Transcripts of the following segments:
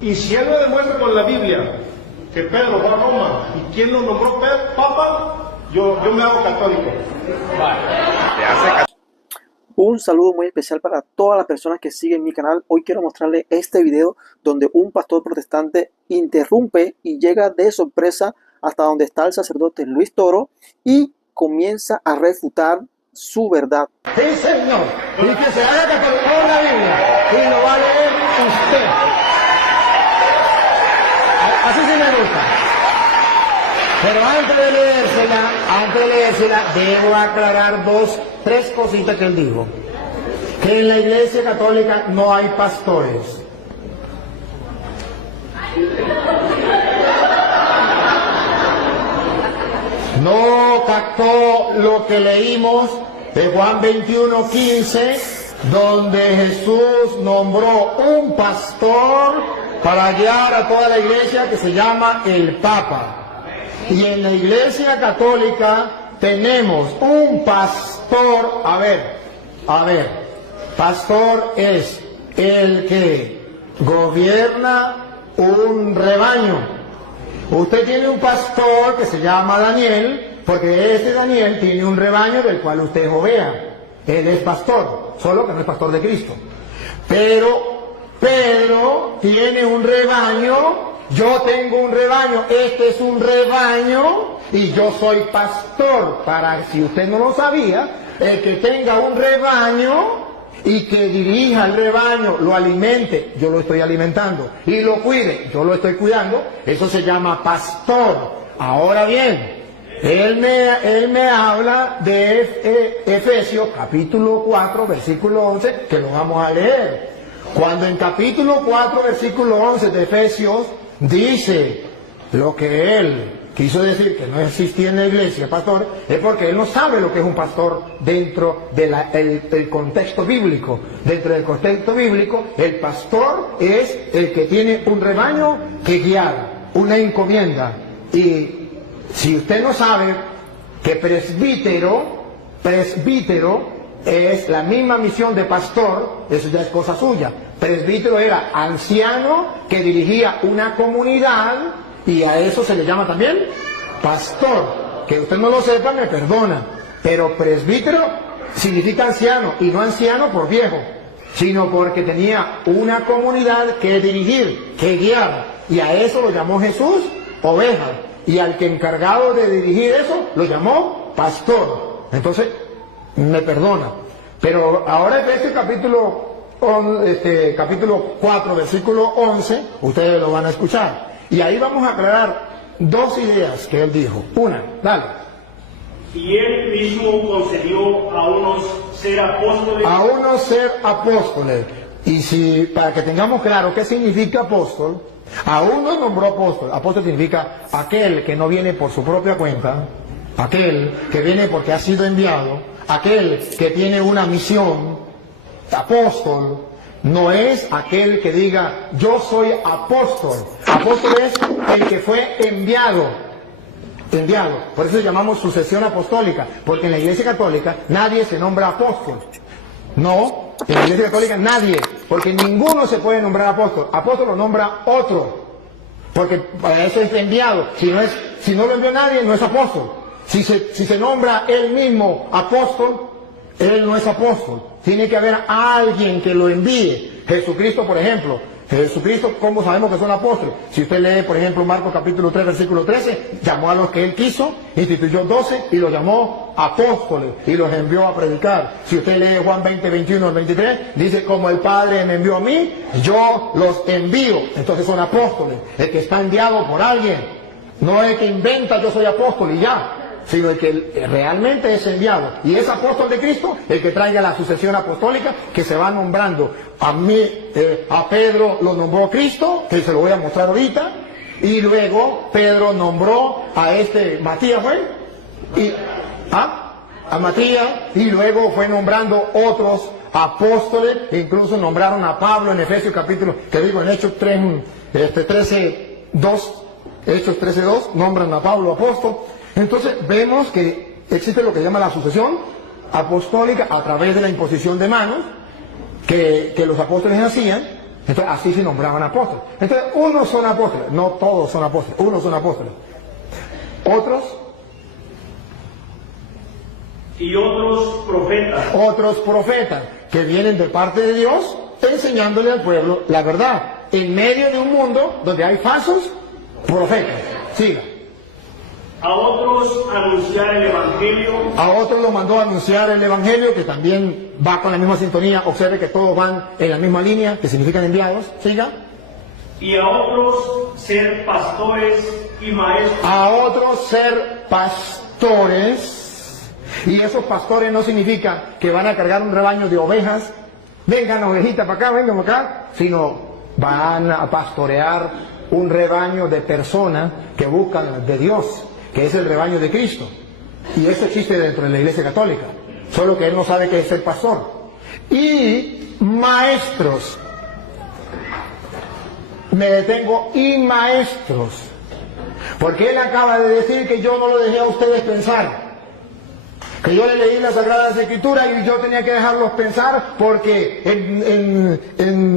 Y si él me demuestra con la Biblia que Pedro fue a Roma y quién lo nombró Papa, yo me hago católico. Un saludo muy especial para todas las personas que siguen mi canal. Hoy quiero mostrarles este video donde un pastor protestante interrumpe y llega de sorpresa hasta donde está el sacerdote Luis Toro y comienza a refutar su verdad. Sí, señor. Y que se haga católico con la Biblia y lo va a leer usted. Así sí me gusta. Pero antes de leérsela, debo aclarar tres cositas que él dijo. Que en la Iglesia Católica no hay pastores. No captó lo que leímos de Juan 21:15, donde Jesús nombró un pastor para guiar a toda la iglesia que se llama el Papa. Y en la Iglesia Católica tenemos un pastor. A ver, pastor es el que gobierna un rebaño. Usted tiene un pastor que se llama Daniel, porque ese Daniel tiene un rebaño del cual usted es oveja. Él es pastor, solo que no es pastor de Cristo. Pero Pedro tiene un rebaño, yo tengo un rebaño, este es un rebaño y yo soy pastor. Para, si usted no lo sabía, el que tenga un rebaño y que dirija el rebaño, lo alimente, yo lo estoy alimentando, y lo cuide, yo lo estoy cuidando, eso se llama pastor. Ahora bien, él me habla de Efesios capítulo 4 versículo 11, que lo vamos a leer. Cuando en capítulo 4 versículo 11 de Efesios dice lo que él quiso decir, que no existía en la iglesia pastor, es porque él no sabe lo que es un pastor dentro del contexto bíblico. Dentro del contexto bíblico, el pastor es el que tiene un rebaño que guiar, una encomienda. Y si usted no sabe que presbítero es la misma misión de pastor, eso ya es cosa suya. Presbítero era anciano que dirigía una comunidad, y a eso se le llama también pastor. Que usted no lo sepa, me perdona, pero presbítero significa anciano, y no anciano por viejo, sino porque tenía una comunidad que dirigir, que guiar, y a eso lo llamó Jesús oveja, y al que encargado de dirigir eso lo llamó pastor. Entonces me perdona, pero ahora este capítulo 4 versículo 11 ustedes lo van a escuchar, y ahí vamos a aclarar dos ideas que él dijo. Una, dale. Y él mismo concedió a unos ser apóstoles. A unos ser apóstoles. Y si, para que tengamos claro qué significa apóstol, a uno nombró apóstol. Apóstol significa aquel que no viene por su propia cuenta, aquel que viene porque ha sido enviado, aquel que tiene una misión. Apóstol no es aquel que diga yo soy apóstol. Apóstol es el que fue enviado. Por eso llamamos sucesión apostólica, porque en la Iglesia Católica nadie se nombra apóstol. No, en la Iglesia Católica nadie, porque ninguno se puede nombrar apóstol. Apóstol lo nombra otro, porque para eso es enviado. Si no lo envió nadie, no es apóstol. Si se nombra él mismo apóstol, él no es apóstol. Tiene que haber alguien que lo envíe. Jesucristo, por ejemplo. Jesucristo, ¿cómo sabemos que son apóstoles? Si usted lee, por ejemplo, Marcos capítulo 3, versículo 13, llamó a los que él quiso, instituyó 12 y los llamó apóstoles y los envió a predicar. Si usted lee Juan 20, 21 al 23, dice, como el Padre me envió a mí, yo los envío. Entonces son apóstoles. El que está enviado por alguien. No es el que inventa yo soy apóstol y ya, sino el que realmente es enviado. Y es apóstol de Cristo el que traiga la sucesión apostólica que se va nombrando. A Pedro lo nombró Cristo, que se lo voy a mostrar ahorita, y luego Pedro nombró a Matías, a Matías, y luego fue nombrando otros apóstoles, e incluso nombraron a Pablo en Efesios capítulo, en Hechos 13:2, nombran a Pablo apóstol. Entonces vemos que existe lo que llama la sucesión apostólica a través de la imposición de manos que los apóstoles hacían, Entonces así se nombraban apóstoles. Entonces unos son apóstoles, no todos son apóstoles, unos son apóstoles. Otros y otros profetas que vienen de parte de Dios enseñándole al pueblo la verdad en medio de un mundo donde hay falsos profetas. Siga. A otros anunciar el Evangelio. A otros lo mandó a anunciar el Evangelio, que también va con la misma sintonía. Observe que todos van en la misma línea, que significan enviados. Siga. Y a otros ser pastores y maestros. A otros ser pastores. Y esos pastores no significa que van a cargar un rebaño de ovejas. Vengan ovejitas para acá, vengan para acá. Sino van a pastorear un rebaño de personas que buscan de Dios, que es el rebaño de Cristo. Y eso existe dentro de la Iglesia Católica, solo que él no sabe qué es ser pastor. Y maestros, me detengo, y maestros, porque él acaba de decir que yo no lo dejé a ustedes pensar, que yo le leí las Sagradas Escrituras y yo tenía que dejarlos pensar, porque en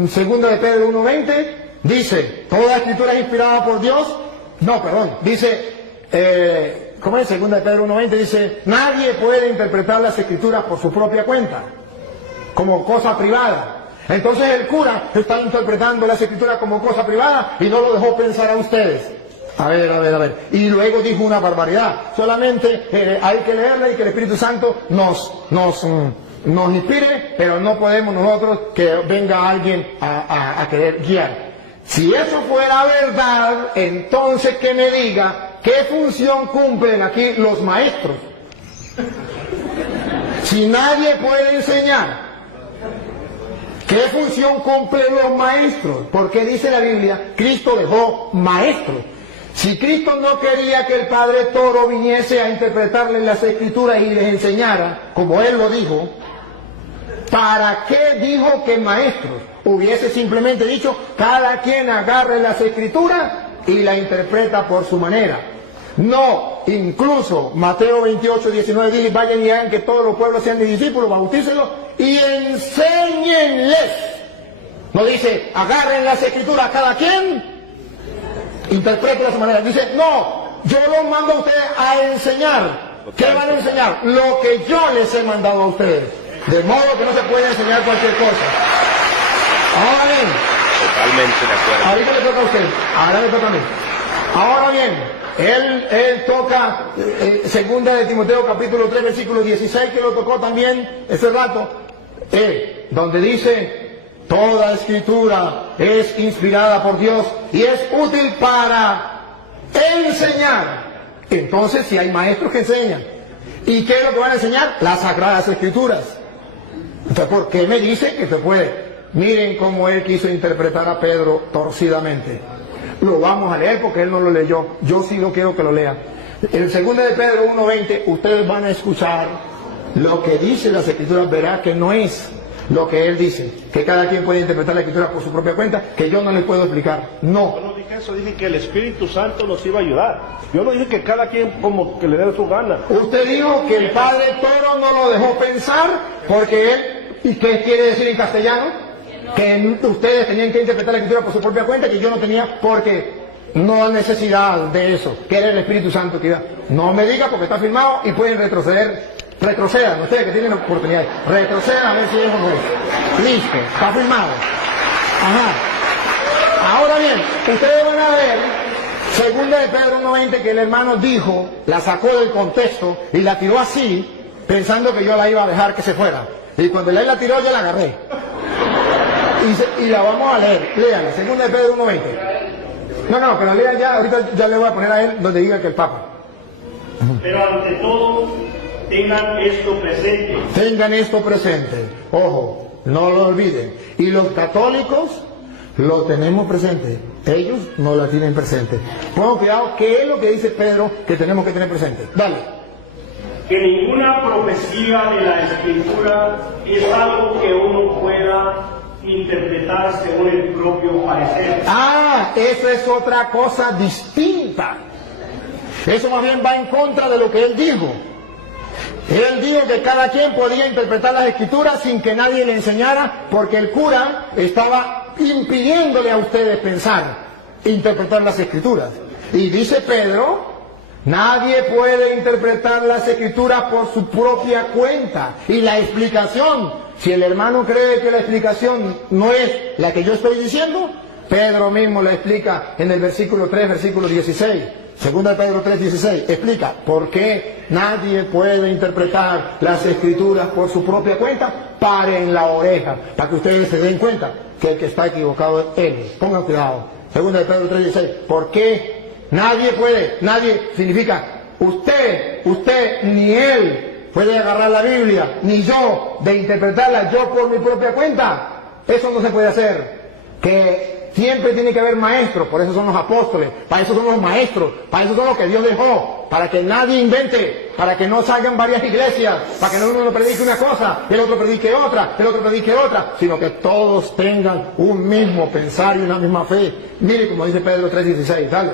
2 de Pedro 1:20 dice, toda escritura es inspirada por Dios. No, perdón, dice, ¿cómo es? 2 de Pedro 1:20 dice, nadie puede interpretar las escrituras por su propia cuenta, como cosa privada. Entonces el cura está interpretando las escrituras como cosa privada y no lo dejó pensar a ustedes. A ver. Y luego dijo una barbaridad. Solamente hay que leerla y que el Espíritu Santo nos inspire, pero no podemos nosotros que venga alguien a querer guiar. Si eso fuera verdad, entonces que me diga qué función cumplen aquí los maestros. Si nadie puede enseñar, ¿qué función cumplen los maestros? Porque dice la Biblia, Cristo dejó maestros. Si Cristo no quería que el Padre Toro viniese a interpretarles las Escrituras y les enseñara, como Él lo dijo, ¿para qué dijo que maestros? Hubiese simplemente dicho, cada quien agarre las Escrituras y la interpreta por su manera. No, incluso Mateo 28:19 dice, vayan y hagan que todos los pueblos sean mis discípulos, bautícenlos y enséñenles. No dice, agarren las Escrituras cada quien, interpreten a su manera. Dice, no, yo los mando a ustedes a enseñar. ¿Qué van a enseñar? Lo que yo les he mandado a ustedes. De modo que no se puede enseñar cualquier cosa. Ahora bien. Totalmente de acuerdo. Ahorita le toca a usted. Ahora le toca a mí. Ahora bien, él toca 2 de Timoteo capítulo 3 versículo 16, que lo tocó también ese rato, donde dice, toda escritura es inspirada por Dios y es útil para enseñar. Entonces, si hay maestros que enseñan, ¿y qué es lo que van a enseñar? Las Sagradas Escrituras. Entonces, ¿por qué me dice que se puede? Miren cómo él quiso interpretar a Pedro torcidamente. Lo vamos a leer porque él no lo leyó. Yo sí lo quiero que lo lea. En el 2 de Pedro 1:20, ustedes van a escuchar lo que dice las Escrituras. Verá que no es lo que él dice, que cada quien puede interpretar la Escritura por su propia cuenta, que yo no les puedo explicar. No. Yo no dije eso, dije que el Espíritu Santo nos iba a ayudar. Yo no dije que cada quien como que le dé su gana. Usted dijo que el Padre Toro no lo dejó pensar porque él, ¿y qué quiere decir en castellano? Que ustedes tenían que interpretar la Escritura por su propia cuenta, que yo no tenía, porque no hay necesidad de eso, que era el Espíritu Santo que iba. No me diga porque está firmado y pueden retroceder. Retrocedan, ustedes que tienen oportunidad, retrocedan a ver si eso no es. Listo, está firmado. Ajá. Ahora bien, ustedes van a ver, 2 de Pedro 1:20, que el hermano dijo, la sacó del contexto y la tiró así, pensando que yo la iba a dejar que se fuera. Y cuando él la tiró, yo la agarré. Y la vamos a leer, léanla, 2 de Pedro 1:20. No, pero lean ya, ahorita ya le voy a poner a él donde diga que el Papa. Pero ante todo, tengan esto presente. Tengan esto presente. Ojo, no lo olviden. Y los católicos lo tenemos presente. Ellos no lo tienen presente. Pongan cuidado, ¿qué es lo que dice Pedro que tenemos que tener presente? Dale. Que ninguna profecía de la Escritura es algo que uno pueda interpretar según el propio parecer. Eso es otra cosa distinta. Eso más bien va en contra de lo que él dijo. Él dijo que cada quien podía interpretar las Escrituras sin que nadie le enseñara, porque el cura estaba impidiéndole a ustedes pensar, interpretar las Escrituras. Y dice Pedro, nadie puede interpretar las Escrituras por su propia cuenta. Y la explicación, si el hermano cree que la explicación no es la que yo estoy diciendo, Pedro mismo la explica en el versículo 3, versículo 16. Segunda de Pedro 3, 16. Explica por qué nadie puede interpretar las Escrituras por su propia cuenta. Paren la oreja, para que ustedes se den cuenta que el que está equivocado es él. Pongan cuidado. Segunda de Pedro 3, 16. ¿Por qué? Nadie puede, nadie significa usted ni él puede agarrar la Biblia, ni yo de interpretarla yo por mi propia cuenta. Eso no se puede hacer. Que siempre tiene que haber maestros, por eso son los apóstoles, para eso son los maestros, para eso son los que Dios dejó, para que nadie invente, para que no salgan varias iglesias, para que no uno predique una cosa, el otro predique otra, el otro predique otra, sino que todos tengan un mismo pensar y una misma fe. Mire como dice Pedro 3:16, dale.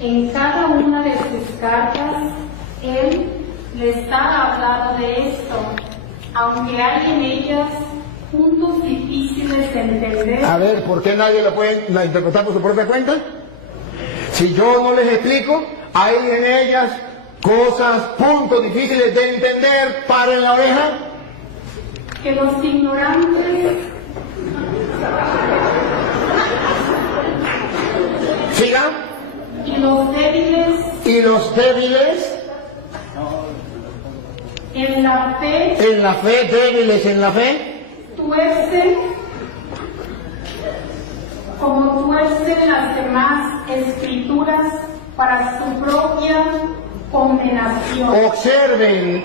En cada una de sus cartas, él le está hablando de esto, aunque hay en ellas puntos difíciles de entender. A ver, ¿por qué nadie la puede interpretar por su propia cuenta? Si yo no les explico, hay en ellas cosas, puntos difíciles de entender. Paren la oreja. Que los ignorantes Sigan. y los débiles en la fe, débiles en la fe, tuercen como tuercen las demás escrituras para su propia condenación. observen,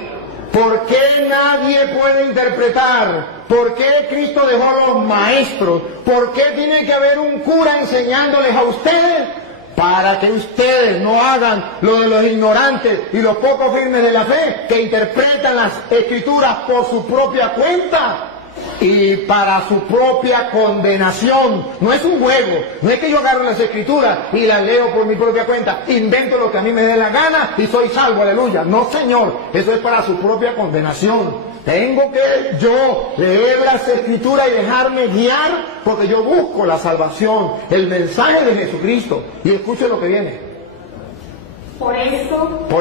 ¿por qué nadie puede interpretar? ¿Por qué Cristo dejó a los maestros? ¿Por qué tiene que haber un cura enseñándoles a ustedes? Para que ustedes no hagan lo de los ignorantes y los poco firmes de la fe, que interpretan las Escrituras por su propia cuenta y para su propia condenación. No es un juego, no es que yo agarro las Escrituras y las leo por mi propia cuenta, invento lo que a mí me dé la gana y soy salvo, aleluya. No, Señor, eso es para su propia condenación. Tengo que yo leer las Escrituras y dejarme guiar, porque yo busco la salvación, el mensaje de Jesucristo. Y escuche lo que viene. Por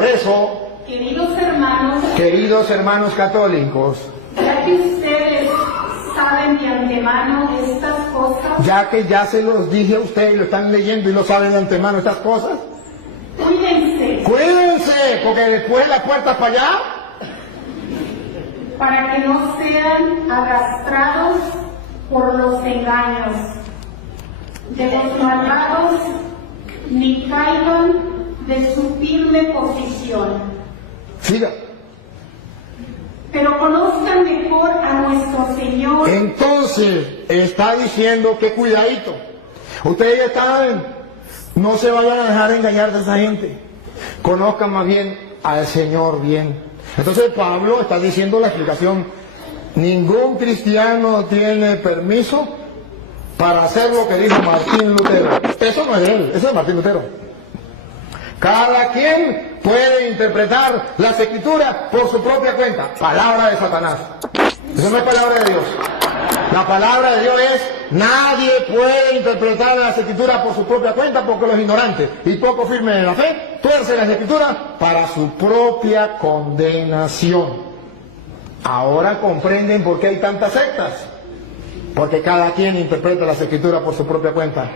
eso, queridos hermanos católicos, ya que ustedes saben de antemano estas cosas, ya que ya se los dije a ustedes y lo están leyendo y lo saben de antemano estas cosas, cuídense, porque después las puertas para allá, para que no sean arrastrados por los engaños de los malvados, ni caigan de su firme posición. siga. Pero conozcan mejor a nuestro Señor. Entonces, está diciendo que cuidadito. Ustedes ya saben, no se vayan a dejar engañar de esa gente. Conozcan más bien al Señor bien. Entonces Pablo está diciendo la explicación. Ningún cristiano tiene permiso para hacer lo que dijo Martín Lutero. Eso no es él, eso es Martín Lutero. Cada quien puede interpretar las Escrituras por su propia cuenta. Palabra de Satanás. Eso no es palabra de Dios. La palabra de Dios es: nadie puede interpretar las Escrituras por su propia cuenta, porque los ignorantes y poco firmes en la fe tuercen las Escrituras para su propia condenación. Ahora comprenden por qué hay tantas sectas. Porque cada quien interpreta las Escrituras por su propia cuenta.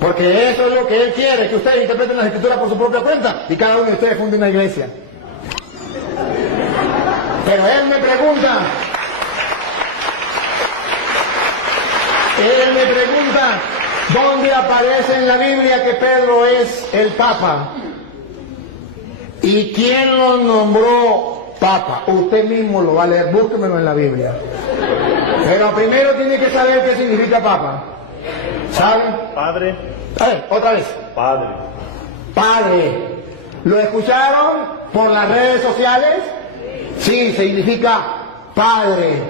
Porque eso es lo que Él quiere, que ustedes interpreten las Escrituras por su propia cuenta y cada uno de ustedes funde una iglesia. Pero Él me pregunta, ¿dónde aparece en la Biblia que Pedro es el Papa? ¿Y quién lo nombró Papa? Usted mismo lo va a leer, búsquemelo en la Biblia. Pero primero tiene que saber qué significa Papa. ¿Saben? Padre. A ver, otra vez. Padre. Padre. ¿Lo escucharon por las redes sociales? Sí, significa Padre.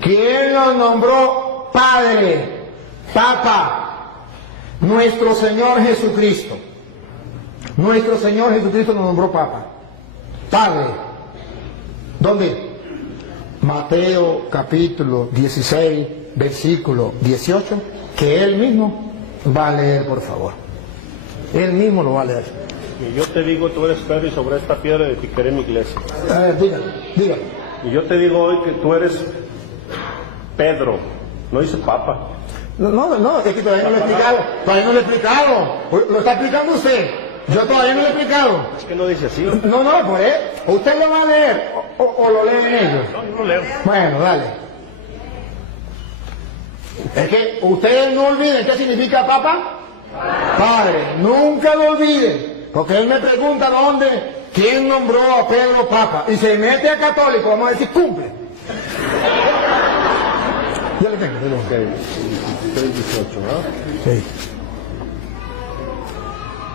¿Quién lo nombró Padre? Papa. Nuestro Señor Jesucristo. Nuestro Señor Jesucristo nos nombró Papa. Padre. ¿Dónde? Mateo capítulo 16, versículo 18. que él mismo va a leer, por favor. Él mismo lo va a leer. Y yo te digo, tú eres Pedro, y sobre esta piedra edificaré mi iglesia. A ver, dígame. Y yo te digo hoy que tú eres Pedro, no dice Papa. No, es que todavía no lo he explicado. Todavía no lo he explicado. Lo está explicando usted. Yo todavía no lo he explicado. Es que no dice así. No, pues usted lo va a leer o lo leen ellos. No, yo no leo. Bueno, dale. Es que ustedes no olviden qué significa Papa. Padre, nunca lo olviden. Porque él me pregunta quién nombró a Pedro Papa. Y se mete a católico, vamos a decir, cumple. Ya le tengo. 18, ¿no? Sí.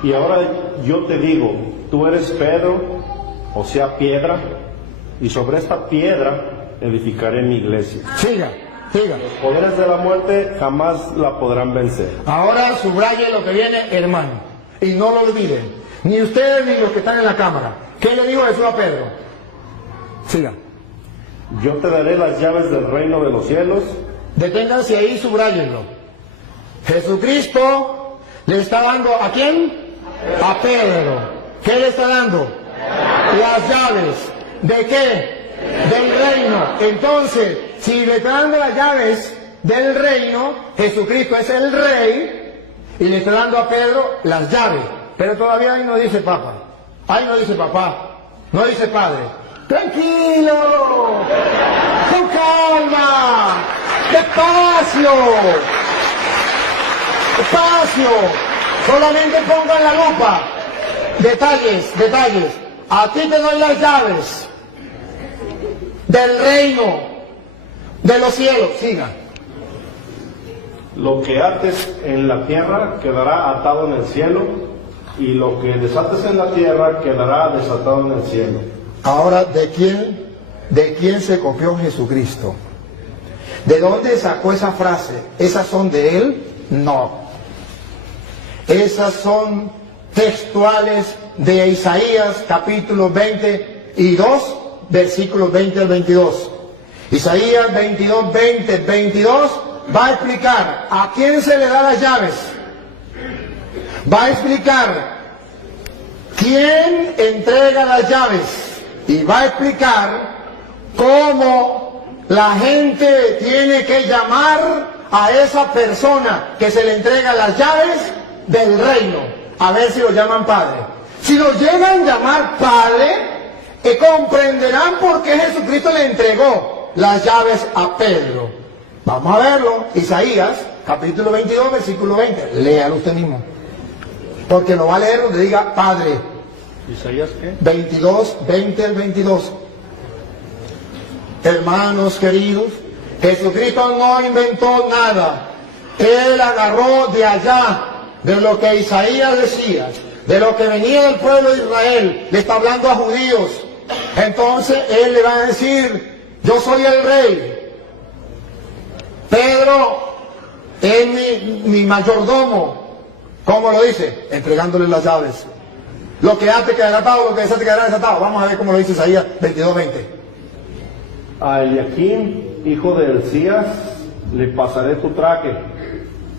Y ahora yo te digo, tú eres Pedro, o sea, piedra, y sobre esta piedra edificaré mi iglesia. Siga. Los poderes de la muerte jamás la podrán vencer. Ahora subraye lo que viene, hermano. Y no lo olviden. Ni ustedes ni los que están en la cámara. ¿Qué le dijo Jesús a Pedro? Siga. Yo te daré las llaves del reino de los cielos. Deténganse ahí y subrayenlo. Jesucristo le está dando ¿a quién? A Pedro. ¿Qué le está dando? Las llaves. ¿De qué? Del reino. Entonces, si le está dando las llaves del reino, Jesucristo es el rey y le está dando a Pedro las llaves. Pero todavía ahí no dice Papa. Ahí no dice papá. No dice padre. Tranquilo. Con calma. Despacio. Despacio. Solamente pongan la lupa. Detalles. Aquí te doy las llaves del reino de los cielos. Siga. Lo que ates en la tierra quedará atado en el cielo, y lo que desates en la tierra quedará desatado en el cielo. Ahora, ¿de quién se copió Jesucristo? ¿De dónde sacó esa frase? ¿Esas son de él? No. Esas son textuales de Isaías capítulo 22, versículos 20 al 22. Isaías 22, 20, 22 va a explicar a quién se le da las llaves. Va a explicar quién entrega las llaves. Y va a explicar cómo la gente tiene que llamar a esa persona que se le entrega las llaves del reino. A ver si lo llaman padre. Si lo llegan a llamar padre, comprenderán por qué Jesucristo le entregó las llaves a Pedro. Vamos a verlo. Isaías, capítulo 22, versículo 20. Léalo usted mismo. Porque lo va a leer donde diga Padre. ¿Isaías qué? 22, 20 al 22. Hermanos queridos, Jesucristo no inventó nada. Él agarró de allá, de lo que Isaías decía, de lo que venía del pueblo de Israel. Le está hablando a judíos. Entonces él le va a decir, yo soy el rey. Pedro es mi mayordomo. ¿Cómo lo dice? Entregándole las llaves. Lo que ate quedará atado, lo que desate quedará desatado. Vamos a ver cómo lo dice Isaías 22:20. A Eliaquim, hijo de Elías, le pasaré tu traje,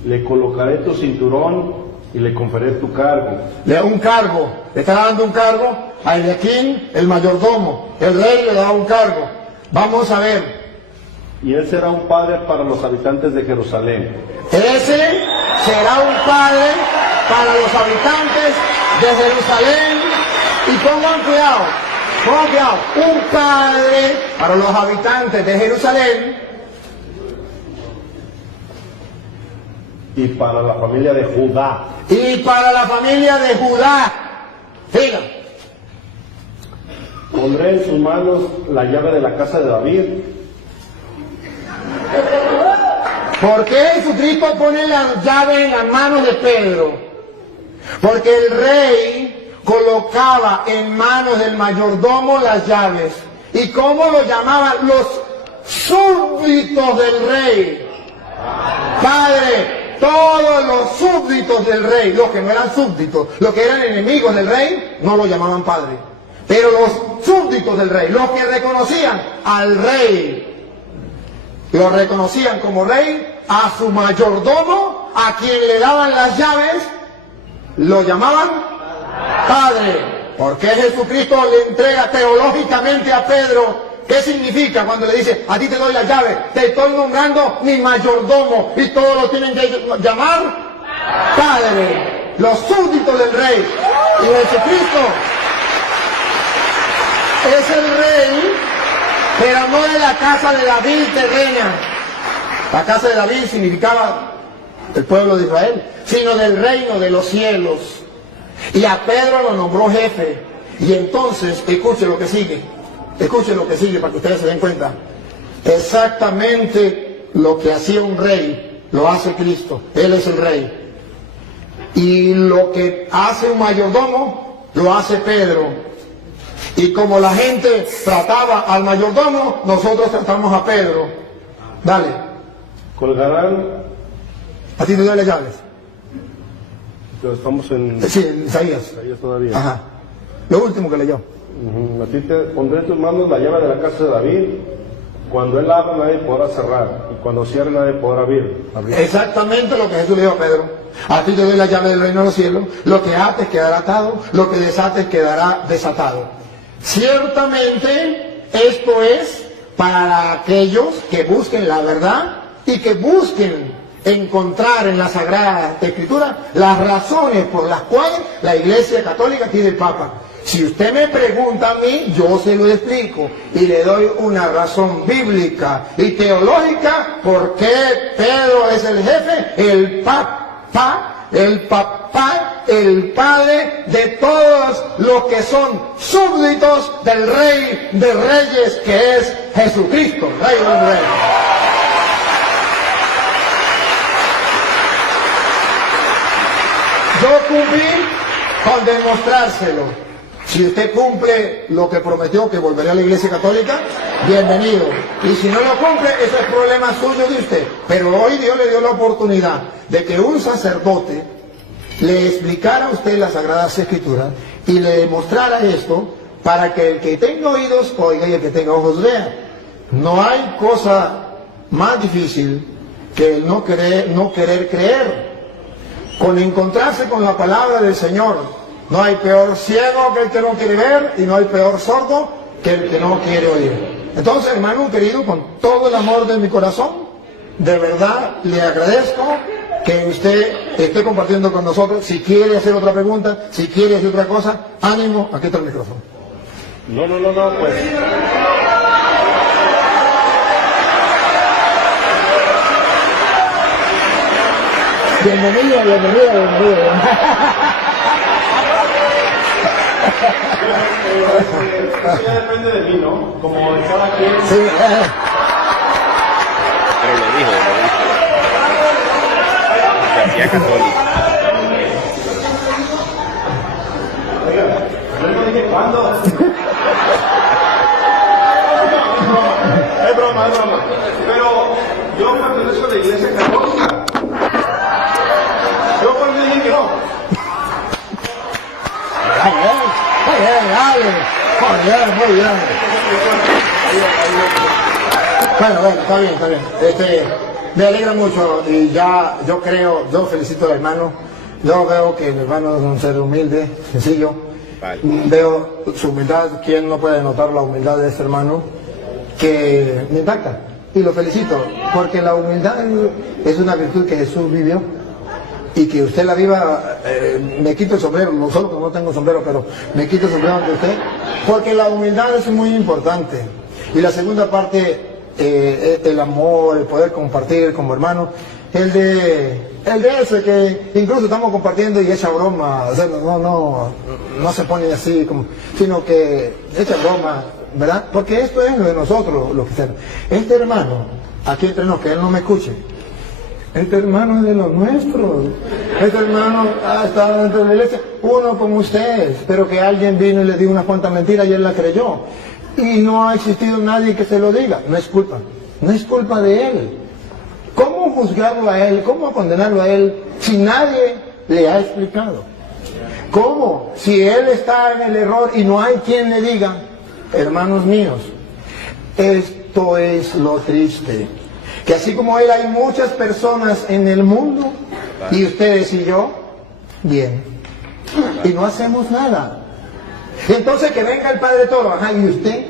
le colocaré tu cinturón y le conferiré tu cargo. Le da un cargo, le está dando un cargo a Eliaquim, el mayordomo. El rey le da un cargo. Vamos a ver. Y él será un padre para los habitantes de Jerusalén. Ese será un padre para los habitantes de Jerusalén. Y pongan cuidado, un padre para los habitantes de Jerusalén. Y para la familia de Judá. Y para la familia de Judá. Diga. Pondré en sus manos la llave de la casa de David. ¿Por qué Jesucristo pone la llave en las manos de Pedro? Porque el rey colocaba en manos del mayordomo las llaves. ¿Y cómo lo llamaban? Los súbditos del rey. Padre, todos los súbditos del rey, los que no eran súbditos, los que eran enemigos del rey, no lo llamaban padre. Pero los súbditos del rey, los que reconocían al rey, lo reconocían como rey, a su mayordomo, a quien le daban las llaves, lo llamaban Padre. ¿Por qué Jesucristo le entrega teológicamente a Pedro? ¿Qué significa cuando le dice, a ti te doy las llaves, te estoy nombrando mi mayordomo, y todos lo tienen que llamar Padre? Los súbditos del Rey. Y Jesucristo es el Rey, pero no de la casa de David terrena. La casa de David significaba el pueblo de Israel, sino del reino de los cielos. Y a Pedro lo nombró jefe. Y entonces, escuche lo que sigue. Escuche lo que sigue para que ustedes se den cuenta. Exactamente lo que hacía un rey, lo hace Cristo. Él es el Rey. Y lo que hace un mayordomo, lo hace Pedro. Y como la gente trataba al mayordomo, nosotros tratamos a Pedro. Dale. Colgarán, ¿A ti te doy las llaves? pero estamos en Sí, en Isaías. Isaías todavía. Ajá. Lo último que leyó. A ti te pondré en tus manos la llave de la casa de David. Cuando él abra, nadie podrá cerrar, y cuando cierre, nadie podrá abrir. Exactamente lo que Jesús le dijo a Pedro. A ti te doy la llave del reino de los cielos. Lo que ates quedará atado, lo que desates quedará desatado. Ciertamente esto es para aquellos que busquen la verdad y que busquen encontrar en la Sagrada Escritura las razones por las cuales la Iglesia Católica tiene el Papa. Si usted me pregunta a mí, yo se lo explico y le doy una razón bíblica y teológica por qué Pedro es el jefe, el papá, el padre de todos los que son súbditos del Rey de Reyes, que es Jesucristo, Rey de los Reyes. Yo cumplí con demostrárselo. Si usted cumple lo que prometió, que volverá a la Iglesia Católica, bienvenido. Y si no lo cumple, eso es problema suyo de usted. Pero hoy Dios le dio la oportunidad de que un sacerdote le explicara a usted las Sagradas Escrituras y le demostrara esto para que el que tenga oídos oiga y el que tenga ojos vea. No hay cosa más difícil que el no querer creer. Con encontrarse con la palabra del Señor. No hay peor ciego que el que no quiere ver, y no hay peor sordo que el que no quiere oír. Entonces, hermano querido, con todo el amor de mi corazón, de verdad le agradezco que usted esté compartiendo con nosotros. Si quiere hacer otra pregunta, si quiere decir otra cosa, ánimo, aquí está el micrófono. No, pues. Bienvenido. Eso ya depende de mí, ¿no? Como de cada quien. Sí, Pero lo dijo. Universidad Católica. Yo no dije cuándo. Es broma. Pero yo pertenezco a la Iglesia Católica. Yo por eso dije que no. muy bien. Bueno, está bien. Me alegra mucho y ya yo felicito al hermano. Yo veo que el hermano es un ser humilde, sencillo. Vale. Veo su humildad. ¿Quién no puede notar la humildad de este hermano? Que me impacta. Y lo felicito, porque la humildad es una virtud que Jesús vivió. Y que usted la viva, me quito el sombrero, no solo que no tengo sombrero, pero me quito el sombrero ante usted, porque la humildad es muy importante. Y la segunda parte, el amor, el poder compartir como hermano, el de ese que incluso estamos compartiendo y echa broma, o sea, no se pone así, sino que echa broma, ¿verdad? Porque esto es lo de nosotros, los cristianos. Este hermano, aquí entre nos, que él no me escuche, este hermano es de los nuestros. Este hermano ha estado dentro de la iglesia, uno como ustedes, pero que alguien vino y le dio unas cuantas mentiras y él la creyó. Y no ha existido nadie que se lo diga. No es culpa de él. ¿Cómo juzgarlo a él? ¿Cómo condenarlo a él si nadie le ha explicado? ¿Cómo? Si él está en el error y no hay quien le diga, hermanos míos, esto es lo triste. Que así como Él hay muchas personas en el mundo, y ustedes y yo, bien. Y no hacemos nada. Entonces que venga el Padre Toro, ajá, ¿y usted?